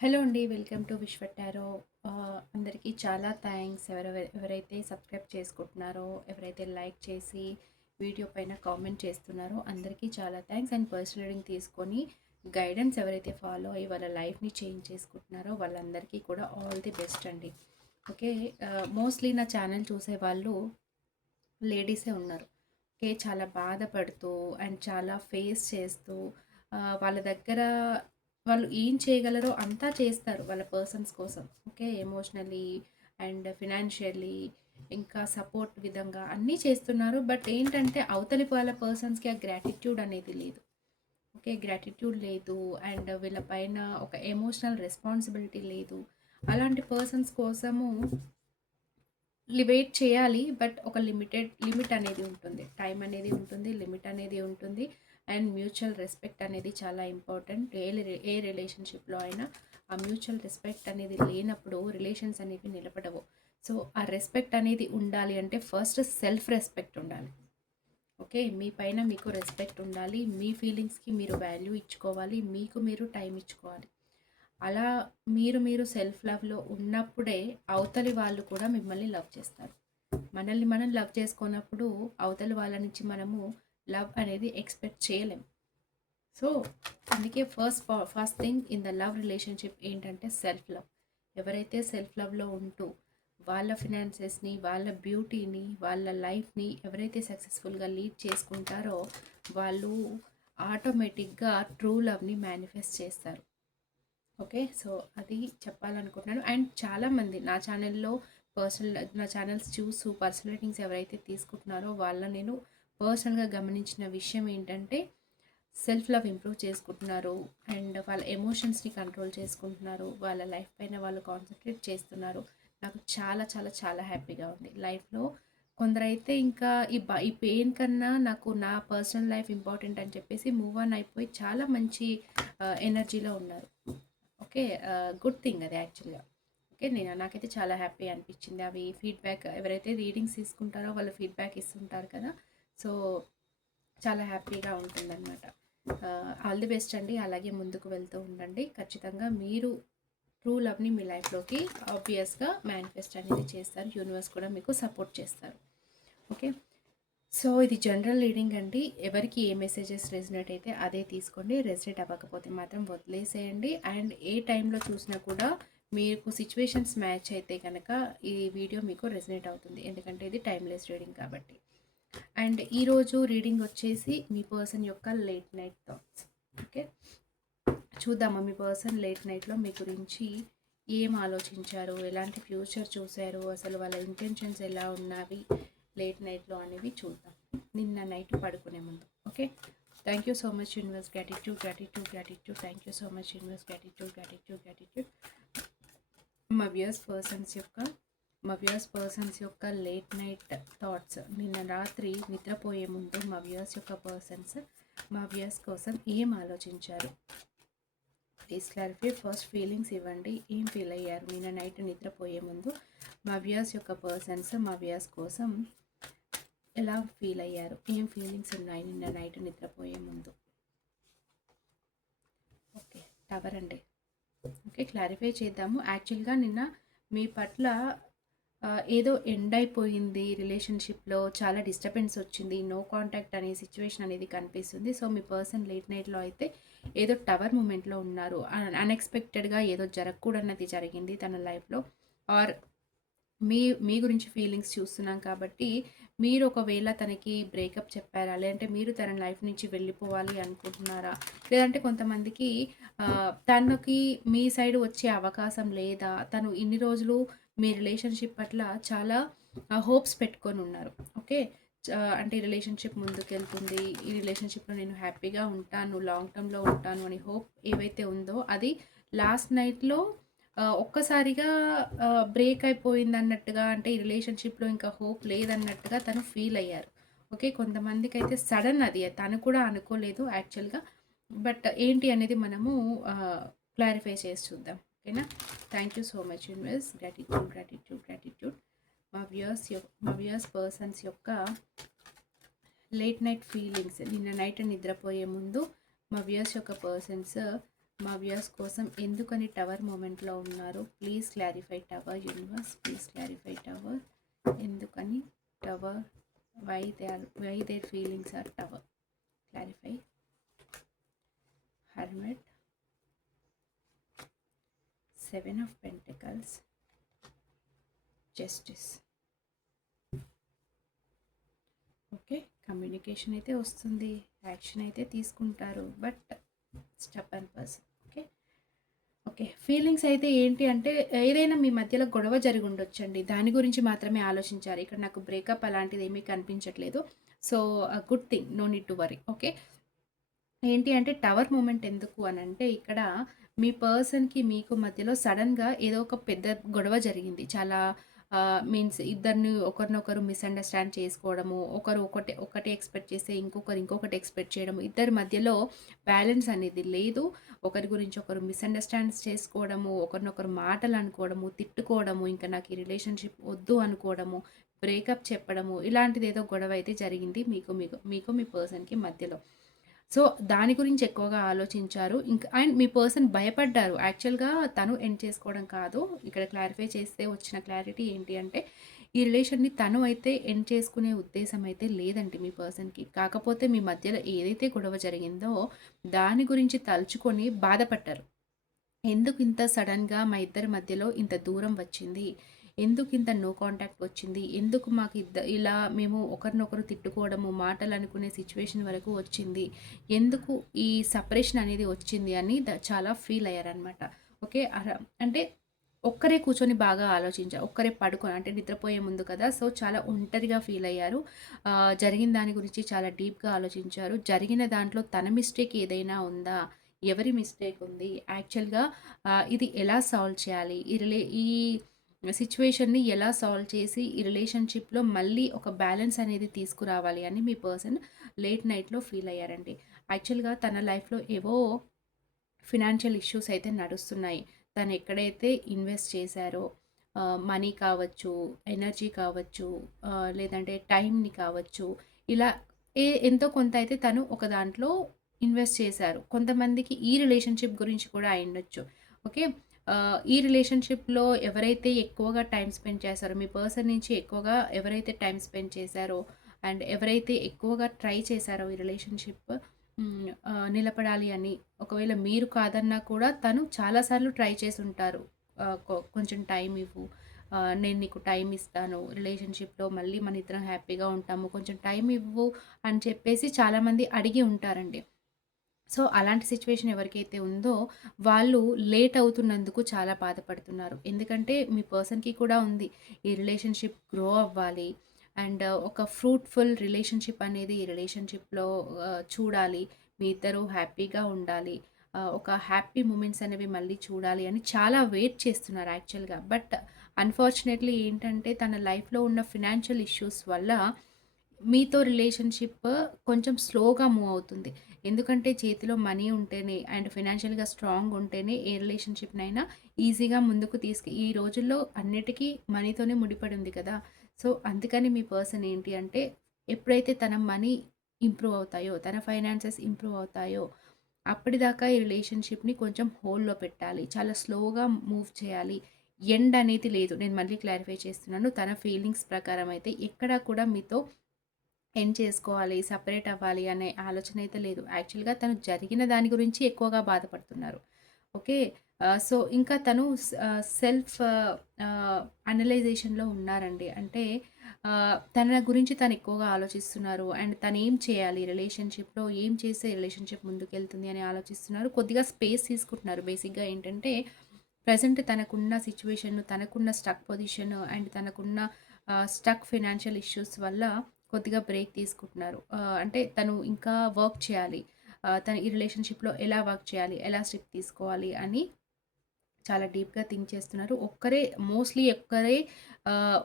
Hello అండి. Welcome to విశ్వ tarot. అందరికీ చాలా థ్యాంక్స్. ఎవరైతే సబ్స్క్రైబ్ చేసుకుంటున్నారో, ఎవరైతే లైక్ చేసి వీడియో పైన కామెంట్ చేస్తున్నారో అందరికీ చాలా థ్యాంక్స్. అండ్ పర్సనల్ రీడింగ్ తీసుకొని గైడెన్స్ ఎవరైతే ఫాలో అయ్యి వాళ్ళ లైఫ్ని చేంజ్ చేసుకుంటున్నారో వాళ్ళందరికీ కూడా ఆల్ ది బెస్ట్ అండి. ఓకే. మోస్ట్లీ నా ఛానల్ చూసేవాళ్ళు లేడీసే ఉన్నారు. ఓకే. చాలా బాధపడుతూ అండ్ చాలా ఫేస్ చేస్తూ వాళ్ళ దగ్గర వాళ్ళు ఏం చేయగలరో అంతా చేస్తారు వాళ్ళ పర్సన్స్ కోసం. ఓకే. ఎమోషనల్లీ అండ్ ఫినాన్షియల్లీ ఇంకా సపోర్ట్ విధంగా అన్నీ చేస్తున్నారు. బట్ ఏంటంటే అవతలి వాళ్ళ పర్సన్స్‌కి ఆ గ్రాటిట్యూడ్ అనేది లేదు. ఓకే. గ్రాటిట్యూడ్ లేదు. అండ్ వీళ్ళ పైన ఒక ఎమోషనల్ రెస్పాన్సిబిలిటీ లేదు. అలాంటి పర్సన్స్ కోసము వెయిట్ చేయాలి. బట్ ఒక లిమిట్ అనేది ఉంటుంది. టైం అనేది ఉంటుంది. లిమిట్ అనేది ఉంటుంది. అండ్ మ్యూచువల్ రెస్పెక్ట్ అనేది చాలా ఇంపార్టెంట్. ఏ రిలేషన్‌షిప్‌లో అయినా ఆ మ్యూచువల్ రెస్పెక్ట్ అనేది లేనప్పుడు రిలేషన్స్ అనేవి నిలబడవు. సో, ఆ రెస్పెక్ట్ అనేది ఉండాలి అంటే ఫస్ట్ సెల్ఫ్ రెస్పెక్ట్ ఉండాలి. ఓకే. మీ పైన మీకు రెస్పెక్ట్ ఉండాలి. మీ ఫీలింగ్స్‌కి మీరు వాల్యూ ఇచ్చుకోవాలి. మీకు మీరు టైం ఇచ్చుకోవాలి. అలా మీరు సెల్ఫ్ లవ్‌లో ఉన్నప్పుడే అవతలి వాళ్ళు కూడా మిమ్మల్ని లవ్ చేస్తారు. మనల్ని మనం లవ్ చేసుకోనప్పుడు అవతలి వాళ్ళ నుంచి మనము లవ్ అనేది ఎక్స్‌పెక్ట్ చేయలేం. సో, అందుకే first thing in the love relationship ఏంటంటే సెల్ఫ్ లవ్. ఎవరైతే సెల్ఫ్ లవ్‌లో ఉంటూ వాళ్ళ ఫినాన్సెస్‌ని, వాళ్ళ బ్యూటీని, వాళ్ళ లైఫ్‌ని ఎవరైతే సక్సెస్‌ఫుల్‌గా లీడ్ చేసుకుంటారో వాళ్ళు ఆటోమేటిక్‌గా ట్రూ లవ్‌ని మేనిఫెస్ట్ చేస్తారు. ఓకే. సో, అది చెప్పాలనుకుంటున్నాను. అండ్ చాలామంది నా ఛానల్స్ చూస్తూ పర్సనల్ రీడింగ్స్ ఎవరైతే తీసుకుంటున్నారో నేను పర్సనల్‌గా గమనించిన విషయం ఏంటంటే, సెల్ఫ్ లవ్ ఇంప్రూవ్ చేసుకుంటున్నారు. అండ్ వాళ్ళ ఎమోషన్స్‌ని కంట్రోల్ చేసుకుంటున్నారు. వాళ్ళ లైఫ్ పైన వాళ్ళు కాన్సంట్రేట్ చేస్తున్నారు. నాకు చాలా చాలా చాలా హ్యాపీగా ఉంది. లైఫ్‌లో కొందరైతే ఇంకా ఈ పెయిన్ కన్నా నాకు నా పర్సనల్ లైఫ్ ఇంపార్టెంట్ అని చెప్పేసి మూవ్ ఆన్ అయిపోయి చాలా మంచి ఎనర్జీలో ఉన్నారు. ఓకే. గుడ్ థింగ్ అది యాక్చువల్‌గా. ఓకే. నాకైతే చాలా హ్యాపీ అనిపించింది. అవి ఫీడ్‌బ్యాక్ ఎవరైతే రీడింగ్స్ తీసుకుంటారో వాళ్ళు ఫీడ్‌బ్యాక్ ఇస్తుంటారు కదా! సో, చాలా హ్యాపీగా ఉంటుందనమాట. ఆల్ ది బెస్ట్ అండి. అలాగే ముందుకు వెళ్తూ ఉండండి. ఖచ్చితంగా మీరు ట్రూ లవ్‌ని మీ లైఫ్‌లోకి ఆబ్వియస్‌గా మేనిఫెస్ట్ అనేది చేస్తారు. యూనివర్స్ కూడా మీకు సపోర్ట్ చేస్తారు. ఓకే. సో, ఇది జనరల్ రీడింగ్ అండి. ఎవరికి ఏ మెసేజెస్ రెజొనేట్ అయితే అదే తీసుకోండి. రెజొనేట్ అవ్వకపోతే మాత్రం వదిలేసేయండి. అండ్ ఏ టైంలో చూసినా కూడా మీకు సిచ్యువేషన్స్ మ్యాచ్ అయితే కనుక ఈ వీడియో మీకు రెజొనేట్ అవుతుంది. ఎందుకంటే ఇది టైమ్‌లెస్ రీడింగ్ కాబట్టి. అండ్ ఈరోజు రీడింగ్ వచ్చేసి మీ పర్సన్ యొక్క లేట్ నైట్ థాట్స్. ఓకే. చూద్దామా మీ పర్సన్ లేట్ నైట్‌లో మీ గురించి ఏం ఆలోచించారు? ఎలాంటి ఫ్యూచర్ చూసారు? అసలు వాళ్ళ ఇంటెన్షన్స్ ఎలా ఉన్నవి లేట్ నైట్‌లో అనేవి చూద్దాం. నిన్న నైట్ పడుకునే ముందు. Okay. Thank you so much universe. Gratitude, gratitude, gratitude. Thank you so much universe. Gratitude, gratitude, gratitude. మా వ్యూయర్స్ పర్సన్స్ యొక్క లేట్ నైట్ థాట్స్. నిన్న రాత్రి నిద్రపోయే ముందు మా వ్యూయర్స్ కోసం ఏం ఆలోచించారు? Please clarify. ఫస్ట్ ఫీలింగ్స్ ఇవ్వండి. ఏం ఫీల్ అయ్యారు నిన్న నైట్ నిద్రపోయే ముందు? మా వ్యూయర్స్ కోసం ఎలా ఫీల్ అయ్యారు? ఏం ఫీలింగ్స్ ఉన్నాయి నిన్న నైట్ నిద్రపోయే ముందు? ఓకే. టవర్ అండి. ఓకే. క్లారిఫై చేద్దాము. యాక్చువల్‌గా నిన్న మీ పట్ల ఏదో ఎండ్ అయిపోయింది రిలేషన్‌షిప్‌లో. చాలా డిస్టర్బెన్స్ వచ్చింది. నో కాంటాక్ట్ అనే సిట్యుయేషన్ అనేది కనిపిస్తుంది. సో, మీ పర్సన్ లేట్ నైట్‌లో అయితే ఏదో టవర్ మూమెంట్‌లో ఉన్నారు. అన్‌ఎక్స్‌పెక్టెడ్‌గా ఏదో జరగకూడనిది జరిగింది తన లైఫ్‌లో. ఆర్ మీ మీ గురించి ఫీలింగ్స్ చూస్తున్నాం కాబట్టి, మీరు ఒకవేళ తనకి బ్రేకప్ చెప్పారా? లేదంటే మీరు తన లైఫ్ నుంచి వెళ్ళిపోవాలి అనుకుంటున్నారా? లేదంటే కొంతమందికి తనకి మీ సైడ్ వచ్చే అవకాశం లేదా? తను ఇన్ని రోజులు మీ రిలేషన్‌షిప్ పట్ల చాలా హోప్స్ పెట్టుకొనున్నారు. ఓకే. అంటే ఈ రిలేషన్‌షిప్ ముందుకెళ్తుంది. ఈ రిలేషన్‌షిప్‌లో నేను హ్యాపీగా ఉంటాను. లాంగ్ టర్మ్‌లో ఉంటాను అని హోప్ ఏవైతే ఉందో అది లాస్ట్ నైట్‌లో ఒక్కసారిగా బ్రేక్ అయిపోయిందన్నట్టుగా, అంటే ఈ రిలేషన్‌షిప్‌లో ఇంకా హోప్ లేదన్నట్టుగా తను ఫీల్ అయ్యారు. ఓకే. కొంతమందికైతే సడన్ అది తను కూడా అనుకోలేదు యాక్చువల్‌గా. బట్ ఏంటి అనేది మనము క్లారిఫై చేసి చూద్దాం. ఓకేనా? Thank you so much universe. Gratitude, gratitude, gratitude. మా వ్యూయర్స్ పర్సన్స్ యొక్క లేట్ నైట్ ఫీలింగ్స్. నిన్న నైట్ నిద్రపోయే ముందు మా వ్యూయర్స్ యొక్క పర్సన్స్ మా వ్యూయర్స్ కోసం ఎందుకని టవర్ మూమెంట్లో ఉన్నారు? Please clarify tower universe, please clarify tower. ఎందుకని tower? Why their feelings are tower? Clarify. Hermit, 7 of Pentacles, justice. Okay, communication అయితే వస్తుంది, యాక్షన్ అయితే తీసుకుంటారు, but stubborn person. Okay okay, feelings అయితే ఏంటి అంటే ఏదైనా మీ మధ్యలో గొడవ జరిగి ఉండొచ్చండి, దాని గురించి మాత్రమే ఆలోచించారు. ఇక్కడ నాకు బ్రేకప్ అలాంటిది ఏమీ కనిపించట్లేదు. So good thing, no need to worry. Okay, ఏంటి అంటే టవర్ మూమెంట్ ఎందుకు అని అంటే ఇక్కడ మీ పర్సన్కి మీకు మధ్యలో సడన్గా ఏదో ఒక పెద్ద గొడవ జరిగింది. చాలా మీన్స్ ఇద్దరిని ఒకరినొకరు మిస్అండర్స్టాండ్ చేసుకోవడము, ఒకరు ఒకటి ఎక్స్పెక్ట్ చేస్తే ఇంకొకరు ఇంకొకటి ఎక్స్పెక్ట్ చేయడము, ఇద్దరి మధ్యలో బ్యాలెన్స్ అనేది లేదు. ఒకరి గురించి ఒకరు మిస్అండర్స్టాండ్స్ చేసుకోవడము, ఒకరినొకరు మాటలు అనుకోవడము, తిట్టుకోవడము, ఇంకా నాకు ఈ రిలేషన్షిప్ వద్దు అనుకోవడము, బ్రేకప్ చెప్పడము, ఇలాంటిది ఏదో గొడవ అయితే జరిగింది మీకు మీకు మీకు మీ పర్సన్కి మధ్యలో. సో, దాని గురించి ఎక్కువగా ఆలోచించారు. ఇంకా అండ్ మీ పర్సన్ భయపడ్డారు. యాక్చువల్‌గా తను ఎండ్ చేసుకోవడం కాదు. ఇక్కడ క్లారిఫై చేస్తే వచ్చిన క్లారిటీ ఏంటి అంటే, ఈ రిలేషన్‌ని తను అయితే ఎండ్ చేసుకునే ఉద్దేశం అయితే లేదండి మీ పర్సన్‌కి. కాకపోతే మీ మధ్యలో ఏదైతే గొడవ జరిగిందో, దాని గురించి తలుచుకొని బాధపడ్డారు. ఎందుకు ఇంత సడన్‌గా మా ఇద్దరి మధ్యలో ఇంత దూరం వచ్చింది? ఎందుకు ఇంత నో కాంటాక్ట్ వచ్చింది? ఎందుకు మాకు ఇలా మేము ఒకరినొకరు తిట్టుకోవడము, మాటలు అనుకునే సిట్యుయేషన్ వరకు వచ్చింది? ఎందుకు ఈ సెపరేషన్ అనేది వచ్చింది అని చాలా ఫీల్ అయ్యారనమాట. ఓకే. అంటే ఒక్కరే కూర్చొని బాగా ఆలోచించారు. ఒక్కరే పడుకొని అంటే నిద్రపోయే ముందు కదా! సో, చాలా ఒంటరిగా ఫీల్ అయ్యారు. జరిగిన దాని గురించి చాలా డీప్‌గా ఆలోచించారు. జరిగిన దాంట్లో తన మిస్టేక్ ఏదైనా ఉందా? ఎవరి మిస్టేక్ ఉంది? యాక్చువల్‌గా ఇది ఎలా సాల్వ్ చేయాలి? ఈ సిట్యుయేషన్‌ని ఎలా సాల్వ్ చేసి ఈ రిలేషన్‌షిప్‌లో మళ్ళీ ఒక బ్యాలెన్స్ అనేది తీసుకురావాలి అని మీ పర్సన్ లేట్ నైట్‌లో ఫీల్ అయ్యారండి. యాక్చువల్‌గా తన లైఫ్‌లో ఏవో ఫినాన్షియల్ ఇష్యూస్ అయితే నడుస్తున్నాయి. తను ఎక్కడైతే ఇన్వెస్ట్ చేశారో మనీ కావచ్చు, ఎనర్జీ కావచ్చు, లేదంటే టైంని కావచ్చు, ఇలా ఎంతో కొంత అయితే తను ఒక దాంట్లో ఇన్వెస్ట్ చేశారు. కొంతమందికి ఈ రిలేషన్‌షిప్ గురించి కూడా అయ్యుండొచ్చు. ఓకే. ఈ రిలేషన్‌షిప్‌లో ఎవరైతే ఎక్కువగా టైమ్ స్పెండ్ చేశారో, మీ పర్సన్ నుంచి ఎక్కువగా ఎవరైతే టైమ్ స్పెండ్ చేశారో అండ్ ఎవరైతే ఎక్కువగా ట్రై చేశారో ఈ రిలేషన్‌షిప్ నిలబడాలి అని, ఒకవేళ మీరు కాదన్నా కూడా తను చాలా సార్లు ట్రై చేసుంటారు. కొంచెం టైం ఇవ్వు. నేను నీకు టైం ఇస్తాను. రిలేషన్‌షిప్‌లో మళ్ళీ మనిద్దరం హ్యాపీగా ఉంటాము. కొంచెం టైం ఇవ్వు అని చెప్పేసి చాలామంది అడిగి ఉంటారండి. సో, అలాంటి సిట్యుయేషన్ ఎవరికైతే ఉందో వాళ్ళు లేట్ అవుతున్నందుకు చాలా బాధపడుతున్నారు. ఎందుకంటే మీ పర్సన్‌కి కూడా ఉంది. ఈ రిలేషన్‌షిప్ గ్రో అవ్వాలి. అండ్ ఒక ఫ్రూట్‌ఫుల్ రిలేషన్‌షిప్ అనేది ఈ రిలేషన్‌షిప్‌లో చూడాలి. మీ ఇద్దరు హ్యాపీగా ఉండాలి. ఒక హ్యాపీ మూమెంట్స్ అనేవి మళ్ళీ చూడాలి అని చాలా వెయిట్ చేస్తున్నారు యాక్చువల్‌గా. బట్ అన్‌ఫార్చునేట్‌లీ ఏంటంటే తన లైఫ్‌లో ఉన్న ఫినాన్షియల్ ఇష్యూస్ వల్ల మీతో రిలేషన్‌షిప్ కొంచెం స్లోగా మూవ్ అవుతుంది. ఎందుకంటే చేతిలో మనీ ఉంటేనే అండ్ ఫినాన్షియల్‌గా స్ట్రాంగ్ ఉంటేనే ఏ రిలేషన్‌షిప్‌నైనా ఈజీగా ముందుకు ఈ రోజుల్లో అన్నిటికీ మనీతోనే ముడిపడి ఉంది కదా! సో, అందుకని మీ పర్సన్ ఏంటి అంటే ఎప్పుడైతే తన మనీ ఇంప్రూవ్ అవుతాయో, తన ఫైనాన్సెస్ ఇంప్రూవ్ అవుతాయో, అప్పటిదాకా ఈ రిలేషన్‌షిప్‌ని కొంచెం హోల్డ్‌లో పెట్టాలి. చాలా స్లోగా మూవ్ చేయాలి. ఎండ్ అనేది లేదు. నేను మళ్ళీ క్లారిఫై చేస్తున్నాను. తన ఫీలింగ్స్ ప్రకారం అయితే ఎక్కడా కూడా మీతో ఎండ్ చేసుకోవాలి, సెపరేట్ అవ్వాలి అనే ఆలోచన అయితే లేదు. యాక్చువల్‌గా తను జరిగిన దాని గురించి ఎక్కువగా బాధపడుతున్నారు. ఓకే. సో, ఇంకా తను సెల్ఫ్ అనలైజేషన్‌లో ఉన్నారండి. అంటే తన గురించి తను ఎక్కువగా ఆలోచిస్తున్నారు. అండ్ తనేం చేయాలి రిలేషన్‌షిప్‌లో ఏం చేస్తే రిలేషన్‌షిప్ ముందుకెళ్తుంది అని ఆలోచిస్తున్నారు. కొద్దిగా స్పేస్ తీసుకుంటున్నారు. బేసిక్‌గా ఏంటంటే ప్రెజెంట్ తనకున్న సిట్యుయేషన్, తనకున్న స్టక్ పొజిషన్ అండ్ తనకున్న స్టక్ ఫినాన్షియల్ ఇష్యూస్ వల్ల కొద్దిగా బ్రేక్ తీసుకుంటున్నారు. అంటే తను ఇంకా వర్క్ చేయాలి. తను ఈ రిలేషన్‌షిప్‌లో ఎలా వర్క్ చేయాలి? ఎలా స్టెప్ తీసుకోవాలి? అని చాలా డీప్‌గా థింక్ చేస్తున్నారు. మోస్ట్‌లీ ఒక్కరే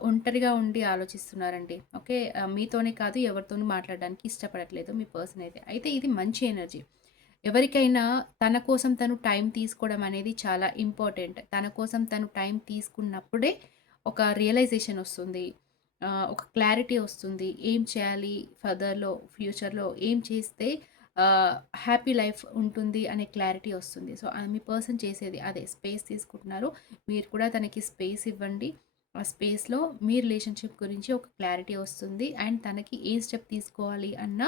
ఒంటరిగా ఉండి ఆలోచిస్తున్నారండి. ఓకే. మీతోనే కాదు ఎవరితోని మాట్లాడడానికి ఇష్టపడట్లేదు మీ పర్సన్ అయితే. అయితే ఇది మంచి ఎనర్జీ. ఎవరికైనా తన కోసం తను టైం తీసుకోవడం అనేది చాలా ఇంపార్టెంట్. తన కోసం తను టైం తీసుకున్నప్పుడే ఒక రియలైజేషన్ ఒస్తుంది. ఒక క్లారిటీ ఒస్తుంది. ఏం చేయాలి ఫర్దర్‌లో, ఫ్యూచర్‌లో ఏం చేస్తే ఆహ్, హ్యాపీ లైఫ్ ఉంటుంది అనే క్లారిటీ వస్తుంది. సో, మీ పర్సన్ చేసేది అదే స్పేస్ తీసుకుంటున్నారు. మీరు కూడా తనకి స్పేస్ ఇవ్వండి. ఆ స్పేస్‌లో మీ రిలేషన్‌షిప్ గురించి ఒక క్లారిటీ వస్తుంది. అండ్ తనకి ఏ స్టెప్ తీసుకోవాలి అన్న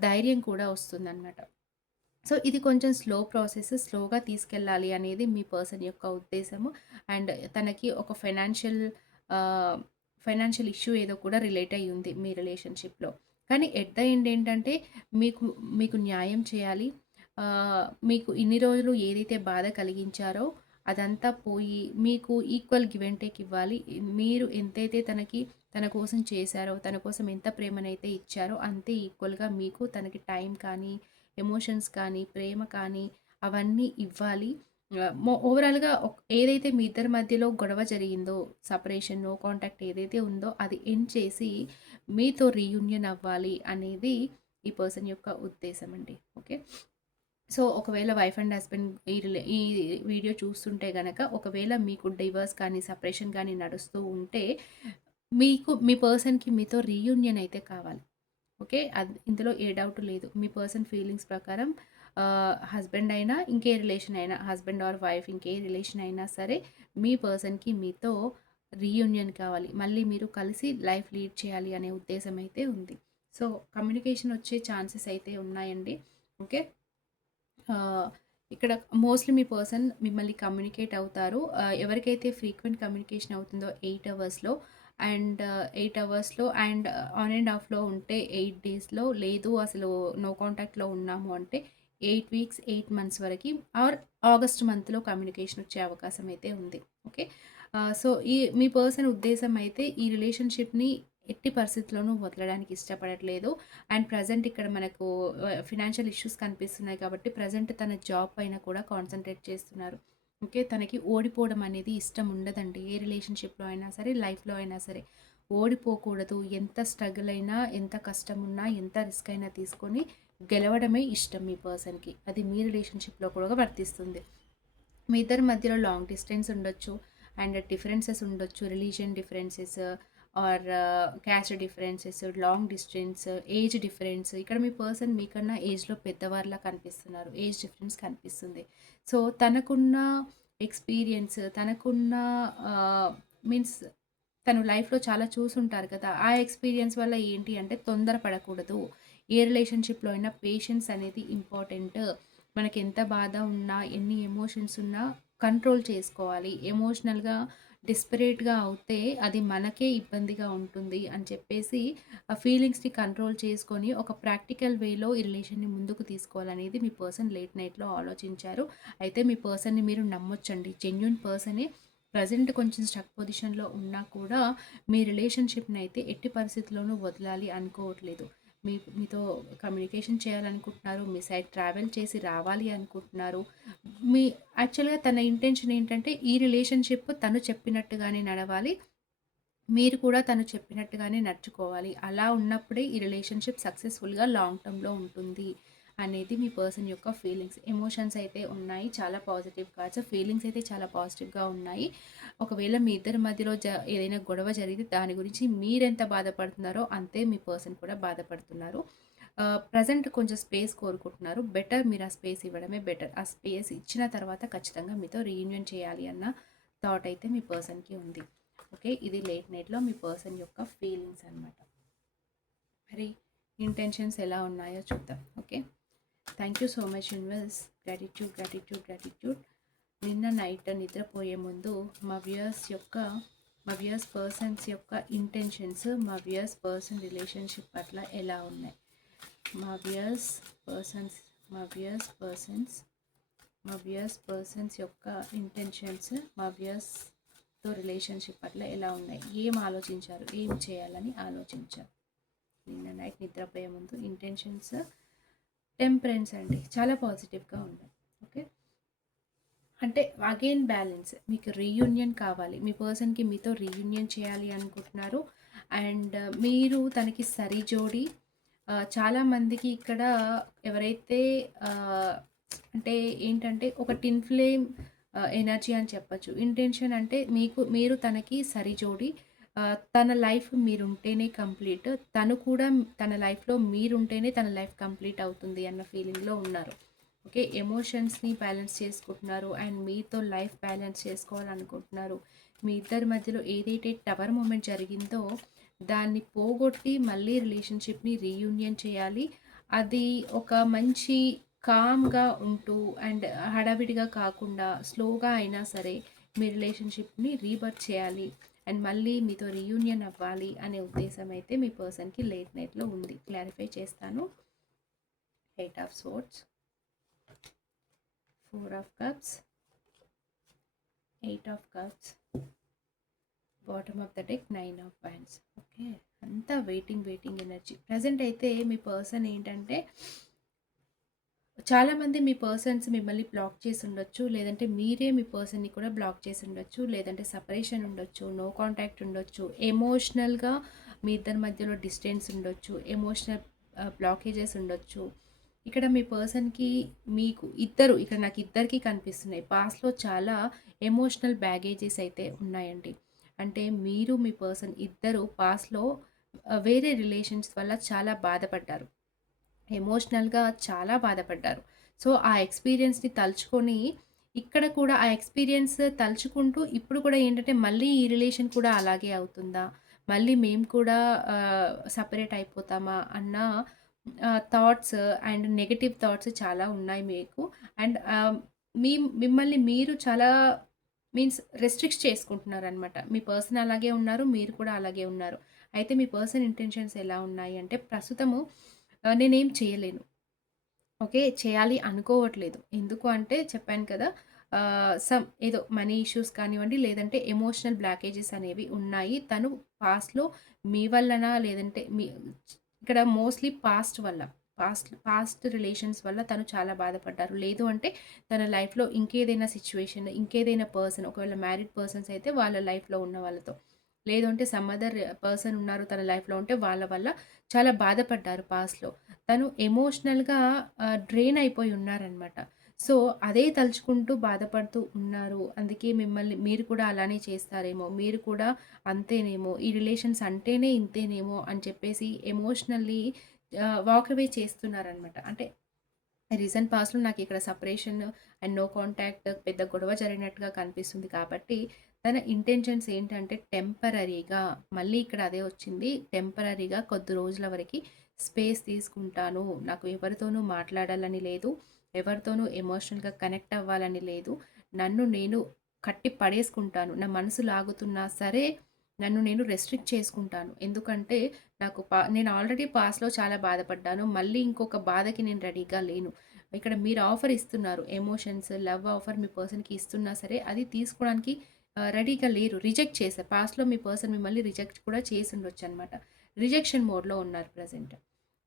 ధైర్యం కూడా వస్తుందనమాట. సో, ఇది కొంచెం స్లో ప్రాసెస్. స్లోగా తీసుకెళ్ళాలి అనేది మీ పర్సన్ యొక్క ఉద్దేశము. అండ్ తనకి ఒక ఆహ్, ఫైనాన్షియల్ ఇష్యూ ఏదో కూడా రిలేట్ అయ్యి ఉంది మీ రిలేషన్‌షిప్‌లో. కానీ ఎట్ ద ఎండ్ ఏంటంటే మీకు మీకు న్యాయం చేయాలి. మీకు ఇన్ని రోజులు ఏదైతే బాధ కలిగించారో అదంతా పోయి మీకు ఈక్వల్ గివ్ అండ్ టేక్ ఇవ్వాలి. మీరు ఎంతైతే తన కోసం చేశారో, తన కోసం ఎంత ప్రేమనైతే ఇచ్చారో అంతే ఈక్వల్‌గా మీకు తనకి టైం కానీ ఎమోషన్స్ కానీ, ప్రేమ కానీ అవన్నీ ఇవ్వాలి. ఓవరాల్‌గా ఏదైతే మీ ఇద్దరి మధ్యలో గొడవ జరిగిందో, సెపరేషన్, నో కాంటాక్ట్ ఏదైతే ఉందో అది ఎండ్ చేసి మీతో రీయూనియన్ అవ్వాలి అనేది ఈ పర్సన్ యొక్క ఉద్దేశం అండి. ఓకే. సో, ఒకవేళ వైఫ్ అండ్ హస్బెండ్ ఈ వీడియో చూస్తుంటే గనక ఒకవేళ మీకు డివోర్స్ కానీ, సెపరేషన్ కానీ నడుస్తూ ఉంటే మీ పర్సన్‌కి మీతో రీయూనియన్ అయితే కావాలి. ఓకే. ఇందులో ఏ డౌట్ లేదు. మీ పర్సన్ ఫీలింగ్స్ ప్రకారం హస్బెండ్ అయినా, ఇంకే రిలేషన్ అయినా, హస్బెండ్ ఆర్ వైఫ్ ఇంకే రిలేషన్ అయినా సరే, మీ పర్సన్‌కి మీతో రీయూనియన్ కావాలి. మళ్ళీ మీరు కలిసి లైఫ్ లీడ్ చేయాలి అనే ఉద్దేశం అయితే ఉంది. సో, కమ్యూనికేషన్ వచ్చే ఛాన్సెస్ అయితే ఉన్నాయండి. ఓకే. ఆహ్, ఇక్కడ మోస్ట్‌లీ మీ పర్సన్ మిమ్మల్ని కమ్యూనికేట్ అవుతారు. ఎవరికైతే ఫ్రీక్వెంట్ కమ్యూనికేషన్ అవుతుందో 8 అవర్స్‌లో అండ్ 8 అవర్స్‌లో అండ్ ఆన్ అండ్ ఆఫ్‌లో ఉంటే 8 డేస్‌లో లేదు అసలు నో కాంటాక్ట్‌లో ఉన్నాము అంటే 8 వీక్స్, 8 మంత్స్ వరకి ఆర్ ఆగస్ట్ మంత్‌లో కమ్యూనికేషన్ వచ్చే అవకాశం అయితే ఉంది. ఓకే. సో, మీ పర్సన్ ఉద్దేశం అయితే ఈ రిలేషన్‌షిప్‌ని ఎట్టి పరిస్థితిలోనూ వదలడానికి ఇష్టపడట్లేదు. అండ్ ప్రెజెంట్ ఇక్కడ మనకు ఫినాన్షియల్ ఇష్యూస్ కనిపిస్తున్నాయి కాబట్టి ప్రెజెంట్ తన జాబ్ పైన కూడా కాన్సంట్రేట్ చేస్తున్నారు. ఓకే. తనకి ఓడిపోవడం అనేది ఇష్టం ఉండదండి. ఏ రిలేషన్‌షిప్‌లో అయినా సరే, లైఫ్‌లో అయినా సరే. ఓడిపోకూడదు. ఎంత స్ట్రగుల్ అయినా, ఎంత కష్టం ఉన్నా, ఎంత రిస్క్ అయినా తీసుకొని గెలవడమే ఇష్టం మీ పర్సన్‌కి. అది మీ రిలేషన్‌షిప్‌లో కూడా వర్తిస్తుంది. మీ ఇద్దరి మధ్యలో లాంగ్ డిస్టెన్స్ ఉండొచ్చు. అండ్ డిఫరెన్సెస్ ఉండొచ్చు. Religion differences or caste differences, long distance, age difference. ఇక్కడ మీ పర్సన్ మీకన్నా ఏజ్‌లో పెద్దవారిలా కనిపిస్తున్నారు. ఏజ్ డిఫరెన్స్ కనిపిస్తుంది. సో, తనకున్న ఎక్స్‌పీరియన్స్, తనకున్న మీన్స్ తను లైఫ్‌లో చాలా చూసుంటారు కదా! ఆ ఎక్స్‌పీరియన్స్ వల్ల ఏంటి అంటే తొందర పడకూడదు. ఏ రిలేషన్‌షిప్‌లో అయినా పేషెన్స్ అనేది ఇంపార్టెంట్. మనకెంత బాధ ఉన్నా, ఎన్ని ఎమోషన్స్ ఉన్నా కంట్రోల్ చేసుకోవాలి. ఎమోషనల్‌గా డెస్పరేట్‌గా అవుతే అది మనకే ఇబ్బందిగా ఉంటుంది అని చెప్పేసి ఆ ఫీలింగ్స్‌ని కంట్రోల్ చేసుకొని ఒక ప్రాక్టికల్ వేలో ఈ రిలేషన్‌ని ముందుకు తీసుకోవాలనేది మీ పర్సన్ లేట్ నైట్‌లో ఆలోచించారు. అయితే మీ పర్సన్‌ని మీరు నమ్మొచ్చండి. జెన్యూన్ పర్సనే. ప్రెజెంట్ కొంచెం స్టక్ పొజిషన్‌లో ఉన్నా కూడా మీ రిలేషన్‌షిప్‌ని అయితే ఎట్టి పరిస్థితిలోనూ వదలాలి అనుకోవట్లేదు. మీతో కమ్యూనికేషన్ చేయాలనుకుంటున్నారు. మీ సైడ్ ట్రావెల్ చేసి రావాలి అనుకుంటున్నారు. మీ యాక్చువల్‌గా తన ఇంటెన్షన్ ఏంటంటే ఈ రిలేషన్‌షిప్ తను చెప్పినట్టుగానే నడవాలి. మీరు కూడా తను చెప్పినట్టుగానే నడుచుకోవాలి. అలా ఉన్నప్పుడే ఈ రిలేషన్‌షిప్ సక్సెస్‌ఫుల్‌గా లాంగ్ టర్మ్‌లో ఉంటుంది అనేది మీ పర్సన్ యొక్క ఫీలింగ్స్. ఎమోషన్స్ అయితే ఉన్నాయి. చాలా పాజిటివ్ కార్డ్స్. ఫీలింగ్స్ అయితే చాలా పాజిటివ్‌గా ఉన్నాయి. ఒకవేళ మీ ఇద్దరి మధ్యలో ఏదైనా గొడవ జరిగితే దాని గురించి మీరెంత బాధపడుతున్నారో అంతే మీ పర్సన్ కూడా బాధపడుతున్నారు. ప్రెజెంట్ కొంచెం స్పేస్ కోరుకుంటున్నారు. బెటర్ మీరు ఆ స్పేస్ ఇవ్వడమే బెటర్. ఆ స్పేస్ ఇచ్చిన తర్వాత ఖచ్చితంగా మీతో రీయూనియన్ చేయాలి అన్న థాట్ అయితే మీ పర్సన్‌కి ఉంది. ఓకే. ఇది లేట్ నైట్‌లో మీ పర్సన్ యొక్క ఫీలింగ్స్ అనమాట. మరి ఇంటెన్షన్స్ ఎలా ఉన్నాయో చూద్దాం. Okay. Thank you so much universe. Gratitude, gratitude, gratitude. నిన్న నైట్ నిద్రపోయే ముందు మా వ్యూయర్స్ పర్సన్స్ యొక్క ఇంటెన్షన్స్, మా వ్యూయర్స్ పర్సన్ రిలేషన్‌షిప్ పట్ల ఎలా ఉన్నాయి? మా వ్యూయర్స్ పర్సన్స్ మా వ్యూయర్స్ పర్సన్స్ మా వ్యూయర్స్ పర్సన్స్ యొక్క ఇంటెన్షన్స్, మా వ్యూయర్స్‌తో రిలేషన్‌షిప్ పట్ల ఎలా ఉన్నాయి? ఏం ఆలోచించారు? ఏం చేయాలని ఆలోచించారు? నిన్న నైట్ నిద్రపోయే ముందు ఇంటెన్షన్స్ టెంపరెన్స్ అండి. చాలా పాజిటివ్‌గా ఉన్నాయి. ఓకే. అంటే అగైన్ బ్యాలెన్స్. మీకు రీయూనియన్ కావాలి. మీ పర్సన్‌కి మీతో రీయూనియన్ చేయాలి అనుకుంటున్నారు. అండ్ మీరు తనకి సరిజోడి. చాలామందికి ఇక్కడ ఎవరైతే ఆహ్, అంటే ఏంటంటే ఒక టిన్ ఫ్లేమ్ ఎనర్జీ అని చెప్పొచ్చు. ఇంటెన్షన్ అంటే మీరు తనకి సరిజోడి. తన లైఫ్ మీరుంటేనే కంప్లీట్. తను కూడా తన లైఫ్‌లో మీరుంటేనే తన లైఫ్ కంప్లీట్ అవుతుంది అన్న ఫీలింగ్‌లో ఉన్నారు. ఓకే. ఎమోషన్స్‌ని బ్యాలెన్స్ చేసుకుంటున్నారు. అండ్ మీతో లైఫ్ బ్యాలెన్స్ చేసుకోవాలనుకుంటున్నారు. మీ ఇద్దరి మధ్యలో ఏదైతే టవర్ మూమెంట్ జరిగిందో దాన్ని పోగొట్టి మళ్ళీ రిలేషన్‌షిప్‌ని రీయూనియన్ చేయాలి. అది ఒక మంచి కామ్‌గా ఉంటూ అండ్ హడావిడిగా కాకుండా స్లోగా అయినా సరే మీ రిలేషన్‌షిప్‌ని రీబర్త్ చేయాలి. అండ్ మళ్ళీ మీతో రీయూనియన్ అవ్వాలి అనే ఉద్దేశం అయితే మీ పర్సన్‌కి లేట్ నైట్‌లో ఉంది. క్లారిఫై చేస్తాను. 8 of swords, 4 of cups, 8 of cups, bottom of the deck 9 of wands. Okay. అంతా వెయిటింగ్ ఎనర్జీ. ప్రెజెంట్ అయితే మీ పర్సన్ ఏంటంటే చాలామంది మీ పర్సన్స్ మిమ్మల్ని బ్లాక్ చేసి ఉండొచ్చు. లేదంటే మీరే మీ పర్సన్‌ని కూడా బ్లాక్ చేసి ఉండొచ్చు. లేదంటే సెపరేషన్ ఉండొచ్చు. నో కాంటాక్ట్ ఉండొచ్చు. ఎమోషనల్‌గా మీ ఇద్దరి మధ్యలో డిస్టెన్స్ ఉండొచ్చు. ఎమోషనల్ బ్లాకేజెస్ ఉండొచ్చు. ఇక్కడ మీ పర్సన్‌కి మీకు ఇద్దరు ఇక్కడ నాకు ఇద్దరికీ కనిపిస్తున్నాయి. పాస్ట్‌లో చాలా ఎమోషనల్ బ్యాగేజెస్ అయితే ఉన్నాయండి. అంటే మీరు మీ పర్సన్ ఇద్దరు పాస్ట్‌లో వేరే రిలేషన్స్ వల్ల చాలా బాధపడ్డారు. ఎమోషనల్‌గా చాలా బాధపడ్డారు. సో, ఆ ఎక్స్‌పీరియన్స్‌ని తలుచుకొని, ఇక్కడ కూడా ఆ ఎక్స్‌పీరియన్స్ తలుచుకుంటూ ఇప్పుడు కూడా ఏంటంటే, మళ్ళీ ఈ రిలేషన్ కూడా అలాగే అవుతుందా? మళ్ళీ మేము కూడా సెపరేట్ అయిపోతామా? అన్న థాట్స్ అండ్ నెగెటివ్ థాట్స్ చాలా ఉన్నాయి మీకు. అండ్ మీ మిమ్మల్ని మీరు చాలా మీన్స్ రెస్ట్రిక్ట్స్ చేసుకుంటున్నారనమాట. మీ పర్సన్ అలాగే ఉన్నారు. మీరు కూడా అలాగే ఉన్నారు. అయితే మీ పర్సన్ ఇంటెన్షన్స్ ఎలా ఉన్నాయి అంటే, ప్రస్తుతము నేనేం చేయలేను. ఓకే. చేయాలి అనుకోవట్లేదు. ఎందుకు అంటే చెప్పాను కదా! సమ్ ఏదో మనీ ఇష్యూస్ కానివ్వండి, లేదంటే ఎమోషనల్ బ్లాకేజెస్ అనేవి ఉన్నాయి. తను పాస్ట్‌లో మీ వల్లనా లేదంటే ఇక్కడ మోస్ట్‌లీ పాస్ట్ వల్ల. పాస్ట్ రిలేషన్స్ వల్ల తను చాలా బాధపడ్డారు. లేదు అంటే తన లైఫ్‌లో ఇంకేదైనా సిట్యుయేషన్, ఇంకేదైనా పర్సన్ ఒకవేళ మ్యారీడ్ పర్సన్స్ అయితే వాళ్ళ లైఫ్‌లో ఉన్న వాళ్ళతో. లేదు అంటే సమ్ అదర్ పర్సన్ ఉన్నారు తన లైఫ్‌లో ఉంటే వాళ్ళ వల్ల చాలా బాధపడ్డారు పాస్ట్‌లో. తను ఎమోషనల్‌గా డ్రైన్ అయిపోయి ఉన్నారనమాట. సో, అదే తలుచుకుంటూ బాధపడుతూ ఉన్నారు. అందుకే మిమ్మల్ని మీరు కూడా అలానే చేస్తారేమో, మీరు కూడా అంతేనేమో, ఈ రిలేషన్స్ అంటేనే ఇంతేనేమో అని చెప్పేసి ఎమోషనల్లీ వాక్ అవే చేస్తున్నారనమాట. అంటే రీసెంట్ పాస్ట్‌లో నాకిక్కడ సెపరేషన్ అండ్ నో కాంటాక్ట్ పెద్ద గొడవ జరిగినట్టుగా కనిపిస్తుంది కాబట్టి, తన ఇంటెన్షన్స్ ఏంటంటే టెంపరరీగా మళ్ళీ ఇక్కడ అదే వచ్చింది. టెంపరరీగా కొద్ది రోజుల వరకి స్పేస్ తీసుకుంటాను. నాకు ఎవరితోనూ మాట్లాడాలని లేదు. ఎవరితోనూ ఎమోషనల్‌గా కనెక్ట్ అవ్వాలని లేదు. నన్ను నేను కట్టి పడేసుకుంటాను. నా మనసు లాగుతున్నా సరే, నన్ను నేను రెస్ట్రిక్ట్ చేసుకుంటాను. ఎందుకంటే నేను ఆల్రెడీ పాస్ట్‌లో చాలా బాధపడ్డాను. మళ్ళీ ఇంకొక బాధకి నేను రెడీగా లేను. ఇక్కడ మీరు ఆఫర్ ఇస్తున్నారు. ఎమోషన్స్, లవ్ ఆఫర్ మీ పర్సన్‌కి ఇస్తున్నా సరే, అది తీసుకోవడానికి రెడీగా లేరు. రిజెక్ట్ చేశారు. పాస్ట్‌లో మీ పర్సన్ మిమ్మల్ని రిజెక్ట్ కూడా చేసుండొచ్చనమాట. రిజెక్షన్ మోడ్‌లో ఉన్నారు ప్రెజెంట్.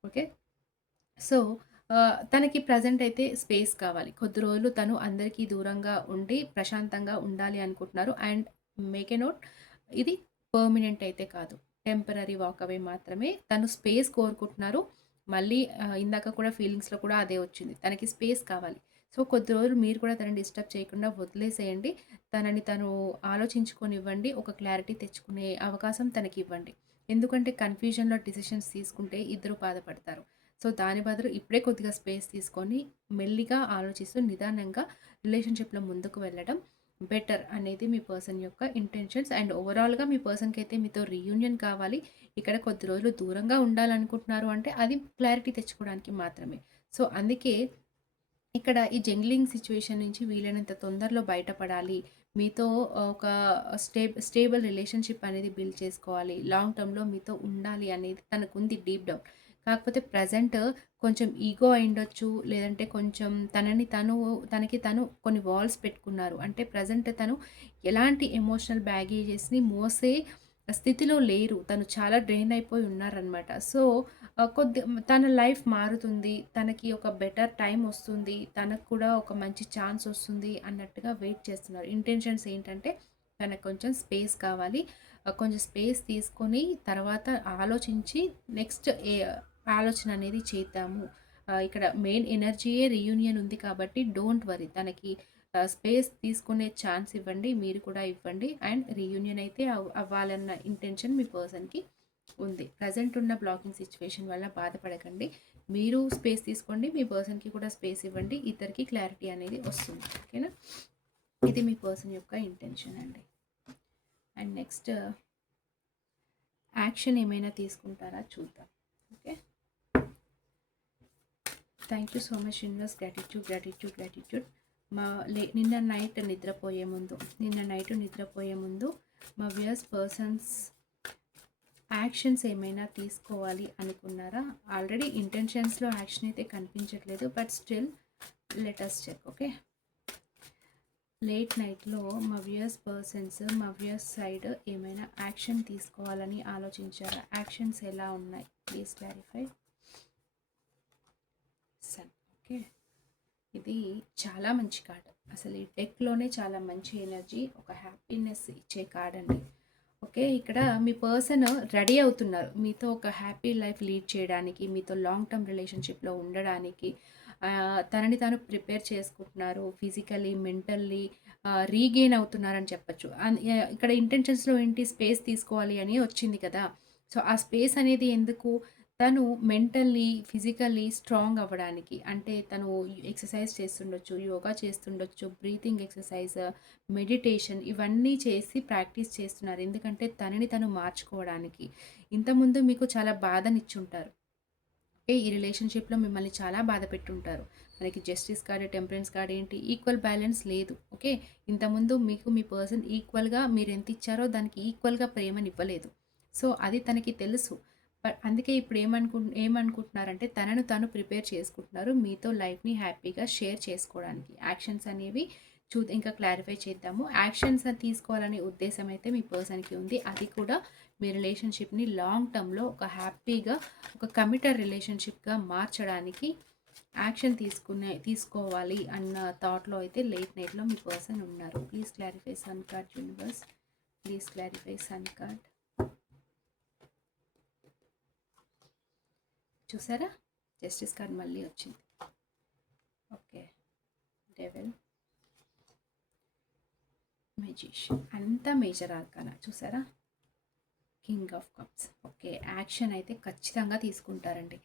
ఓకే. సో, తనకి ప్రెజెంట్ అయితే స్పేస్ కావాలి. కొద్ది రోజులు తను అందరికీ దూరంగా ఉండి, ప్రశాంతంగా ఉండాలి అనుకుంటున్నారు. అండ్ మేక్ ఎ నోట్ ఇది పర్మనెంట్ అయితే కాదు. టెంపరరీ వాక్ అవే మాత్రమే. తను స్పేస్ కోరుకుంటున్నారు. మళ్ళీ ఇందాక కూడా ఫీలింగ్స్‌లో కూడా అదే వచ్చింది. తనకి స్పేస్ కావాలి. సో, కొద్ది రోజులు మీరు కూడా తనని డిస్టర్బ్ చేయకుండా వదిలేసేయండి. తనని తను ఆలోచించుకొనివ్వండి. ఒక క్లారిటీ తెచ్చుకునే అవకాశం తనకివ్వండి. ఎందుకంటే కన్‌ఫ్యూజన్‌లో డెసిషన్స్ తీసుకుంటే ఇద్దరు బాధపడతారు. సో, దాని బదులు ఇప్పుడే కొద్దిగా స్పేస్ తీసుకొని, మెల్లిగా ఆలోచిస్తూ నిదానంగా రిలేషన్‌షిప్‌లో ముందుకు వెళ్ళడం బెటర్ అనేది మీ పర్సన్ యొక్క ఇంటెన్షన్స్. అండ్ ఓవరాల్‌గా మీ పర్సన్‌కైతే మీతో రీయూనియన్ కావాలి. ఇక్కడ కొద్ది రోజులు దూరంగా ఉండాలనుకుంటున్నారు అంటే, అది క్లారిటీ తెచ్చుకోవడానికి మాత్రమే. సో, అందుకే ఇక్కడ ఈ జంగ్లింగ్ సిట్యుయేషన్ నుంచి వీలైనంత తొందరలో బయటపడాలి. మీతో ఒక స్టేబుల్ రిలేషన్‌షిప్ అనేది బిల్డ్ చేసుకోవాలి. లాంగ్ టర్మ్‌లో మీతో ఉండాలి అనేది తనకుంది డీప్ డౌన్. కాకపోతే ప్రెజెంట్ కొంచెం ఈగో అయ్యుండొచ్చు. లేదంటే కొంచెం తనకి తను కొన్ని వాల్స్ పెట్టుకున్నారు. అంటే ప్రెజెంట్ తను ఎలాంటి ఎమోషనల్ బ్యాగేజెస్‌ని మోసే స్థితిలో లేరు. తను చాలా డ్రైన్ అయిపోయి ఉన్నారనమాట. సో, కొద్ది తన లైఫ్ మారుతుంది. తనకి ఒక బెటర్ టైమ్ ఒస్తుంది. తనకు కూడా ఒక మంచి ఛాన్స్ ఒస్తుంది అన్నట్టుగా వెయిట్ చేస్తున్నారు. ఇంటెన్షన్స్ ఏంటంటే తనకు కొంచెం స్పేస్ కావాలి. కొంచెం స్పేస్ తీసుకొని తర్వాత ఆలోచించి నెక్స్ట్ ఆలోచన అనేది చేద్దాము. ఇక్కడ మెయిన్ ఎనర్జీయే రీయూనియన్ ఉంది కాబట్టి డోంట్ వరీ. తనకి స్పేస్ తీసుకునే ఛాన్స్ ఇవ్వండి. మీరు కూడా ఇవ్వండి. అండ్ రీయూనియన్ అయితే అవ్వాలన్న ఇంటెన్షన్ మీ పర్సన్‌కి ఉంది. ప్రెజెంట్ ఉన్న బ్లాకింగ్ సిట్యుయేషన్ వల్ల బాధపడకండి. మీరు స్పేస్ తీసుకోండి. మీ పర్సన్‌కి కూడా స్పేస్ ఇవ్వండి. ఇద్దరికీ క్లారిటీ అనేది వస్తుంది. ఓకేనా? ఇది మీ పర్సన్ యొక్క ఇంటెన్షన్ అండి. అండ్ నెక్స్ట్ యాక్షన్ ఏమైనా తీసుకుంటారా చూద్దాం. Okay. Thank you so much universe. Gratitude. నిన్న నైట్ నిద్రపోయే ముందు మా వ్యూయర్స్ పర్సన్స్ యాక్షన్స్ ఏమైనా తీసుకోవాలి అనుకున్నారా? ఆల్రెడీ ఇంటెన్షన్స్లో యాక్షన్ అయితే కనిపించట్లేదు, but still let us check. Okay. Late నైట్లో మా వ్యూయర్స్ సైడ్ ఏమైనా యాక్షన్ తీసుకోవాలని ఆలోచించారా? యాక్షన్స్ ఎలా ఉన్నాయి? Please clarify. సన్. ఓకే. ఇది చాలా మంచి కార్డ్. అసలు ఈ డెక్లోనే చాలా మంచి ఎనర్జీ, ఒక హ్యాపీనెస్ ఇచ్చే కార్డ్ అండి. ఓకే. ఇక్కడ మీ పర్సన్ రెడీ అవుతున్నారు మీతో ఒక హ్యాపీ లైఫ్ లీడ్ చేయడానికి, మీతో లాంగ్ టర్మ్ రిలేషన్షిప్లో ఉండడానికి. తనని తాను ప్రిపేర్ చేసుకుంటున్నారు. ఫిజికలీ, మెంటల్లీ రీగెయిన్ అవుతున్నారని చెప్పచ్చు. ఇక్కడ ఇంటెన్షన్స్లో ఏంటి, స్పేస్ తీసుకోవాలి అని వచ్చింది కదా. సో ఆ స్పేస్ అనేది ఎందుకు, తను మెంటల్లీ, ఫిజికల్లీ స్ట్రాంగ్ అవ్వడానికి. అంటే తను ఎక్సర్సైజ్ చేస్తుండొచ్చు, యోగా చేస్తుండొచ్చు, బ్రీతింగ్ ఎక్సర్సైజ్, మెడిటేషన్ ఇవన్నీ చేసి ప్రాక్టీస్ చేస్తున్నారు. ఎందుకంటే తనని తను మార్చుకోవడానికి. ఇంతకుముందు మీకు చాలా బాధనిచ్చుంటారు. ఈ రిలేషన్షిప్లో మిమ్మల్ని చాలా బాధ పెట్టుంటారు. మనకి జస్టిస్ కార్డ్, టెంపరెన్స్ కార్డ్ ఏంటి, ఈక్వల్ బ్యాలెన్స్ లేదు. ఓకే. ఇంతకుముందు మీకు మీ పర్సన్ ఈక్వల్గా మీరు ఎంత ఇచ్చారో దానికి ఈక్వల్గా ప్రేమని ఇవ్వలేదు. సో అది తనకి తెలుసు. బట్ అందుకే ఇప్పుడు ఏమనుకుంటున్నారంటే తనను తాను ప్రిపేర్ చేసుకుంటున్నారు మీతో లైఫ్ని హ్యాపీగా షేర్ చేసుకోవడానికి. యాక్షన్స్ అనేవి ఇంకా క్లారిఫై చేద్దాము. యాక్షన్స్ తీసుకోవాలనే ఉద్దేశం అయితే మీ పర్సన్కి ఉంది. అది కూడా మీ రిలేషన్షిప్ని లాంగ్ టర్మ్లో ఒక హ్యాపీగా, ఒక కమిటెడ్ రిలేషన్షిప్గా మార్చడానికి యాక్షన్ తీసుకోవాలి అన్న థాట్లో అయితే లేట్ నైట్లో మీ పర్సన్ ఉన్నారు. Please clarify sun card universe. Please clarify sun card. చూసారా, జస్టిస్ కార్డ్ మళ్ళీ వచ్చింది. ఓకే. డెవిల్, మెజిషియన్, అంతా మేజర్ ఆర్కానా. చూసారా, king of cups. Okay. Action అయితే ఖచ్చితంగా తీసుకుంటారండి.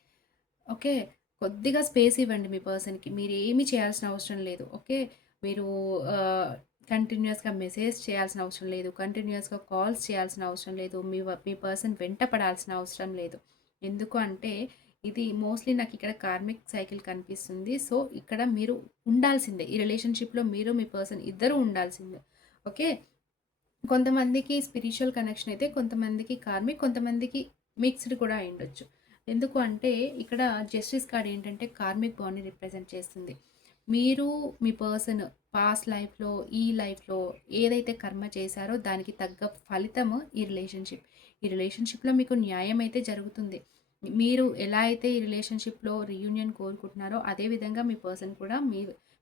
ఓకే. కొద్దిగా స్పేస్ ఇవ్వండి మీ పర్సన్కి. మీరు ఏమీ చేయాల్సిన అవసరం లేదు. ఓకే. మీరు కంటిన్యూస్గా మెసేజ్ చేయాల్సిన అవసరం లేదు, కంటిన్యూస్గా కాల్స్ చేయాల్సిన అవసరం లేదు, మీ పర్సన్ వెంట పడాల్సిన అవసరం లేదు. ఎందుకు అంటే ఇది మోస్ట్లీ నాకు ఇక్కడ కార్మిక్ సైకిల్ కనిపిస్తుంది. సో ఇక్కడ మీరు ఉండాల్సిందే ఈ రిలేషన్షిప్లో, మీరు మీ పర్సన్ ఇద్దరు ఉండాల్సిందే. ఓకే. కొంతమందికి స్పిరిచువల్ కనెక్షన్ అయితే, కొంతమందికి కార్మిక్, కొంతమందికి మిక్స్డ్ కూడా అయ్యుండొచ్చు. ఎందుకు అంటే ఇక్కడ జస్టిస్ కార్డ్ ఏంటంటే కార్మిక్ బాండ్ని రిప్రజెంట్ చేస్తుంది. మీరు మీ పర్సన్ పాస్ట్ లైఫ్లో, ఈ లైఫ్లో ఏదైతే కర్మ చేశారో దానికి తగ్గ ఫలితము ఈ రిలేషన్షిప్. ఈ రిలేషన్షిప్లో మీకు న్యాయం అయితే జరుగుతుంది. మీరు ఎలా అయితే ఈ రిలేషన్షిప్లో రీయూనియన్ కోరుకుంటున్నారో అదేవిధంగా మీ పర్సన్ కూడా